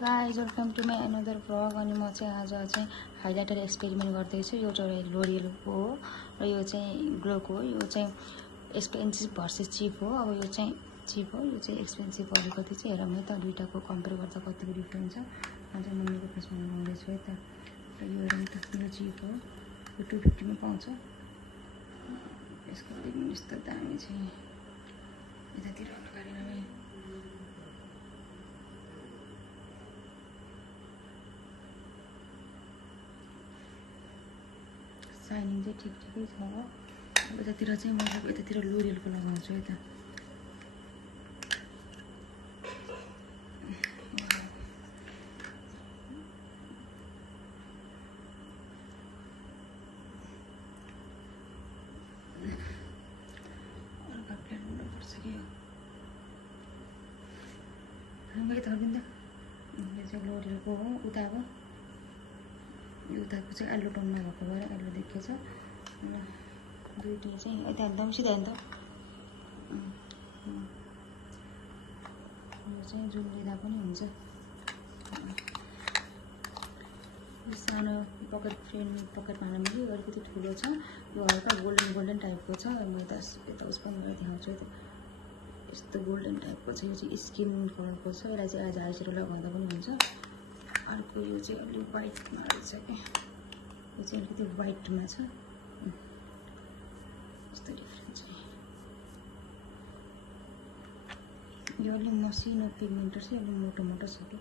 Guys welcome to my another vlog. अनि म चाहिँ आज चाहिँ हाइलाइटर एक्सपेरिमेन्ट गर्दैछु। यो चाहिँ लोरियलको हो र यो चाहिँ ग्लोको हो। यो चाहिँ एक्सपेन्सिभ भर्सेस चिप हो। अब यो चाहिँ चिप हो, यो चाहिँ एक्सपेन्सिभ अलिकति चाहिँ। हेरौँ है त दुइटाको कम्पेयर गर्दा कतिको डिफ्रेन्स छ। म चाहिँ मम्मीको फेसमा लगाउँदैछु है त। र यो हेरौँ त, यो चिप हो, यो 250 मा पाउँछ। यसको पनि यस्तो दामी चाहिँ यतातिर लगाएर साइनिङ चाहिँ ठिक ठिकै छ। अब यतातिर चाहिँ म यतातिर लोरियलको लगाउँछु है त। अर्का प्लेट हुनुपर्छ कि यताहरू पनि त। यो चाहिँ लोरियलको हो। उता अब यो उताको चाहिँ एल्लो टोन नभएको भएर एल्लो देखिएछ। ल दुईवटा चाहिँ यता एकदम सिधा नि त। यो चाहिँ जुन लिँदा पनि हुन्छ। यो सानो पकेट भाँडामा कि अलिकति ठुलो छ। यो हल्का गोल्डन टाइपको छ। म यता उस पनि गरेर देखाउँछु है त। यस्तो गोल्डन टाइपको छ। यो चाहिँ स्किन कलरको छ। यसलाई चाहिँ आज आइसेडो लगाउँदा पनि हुन्छ। अर्को यो चाहिँ अलिक वाइटमा रहेछ क्या। यो चाहिँ अलिकति वाइटमा छ। यस्तो डिफ्रेन्ट छ। यो अलिक मसिनो पिगमेन्ट छ, अलिक मोटो छ कि।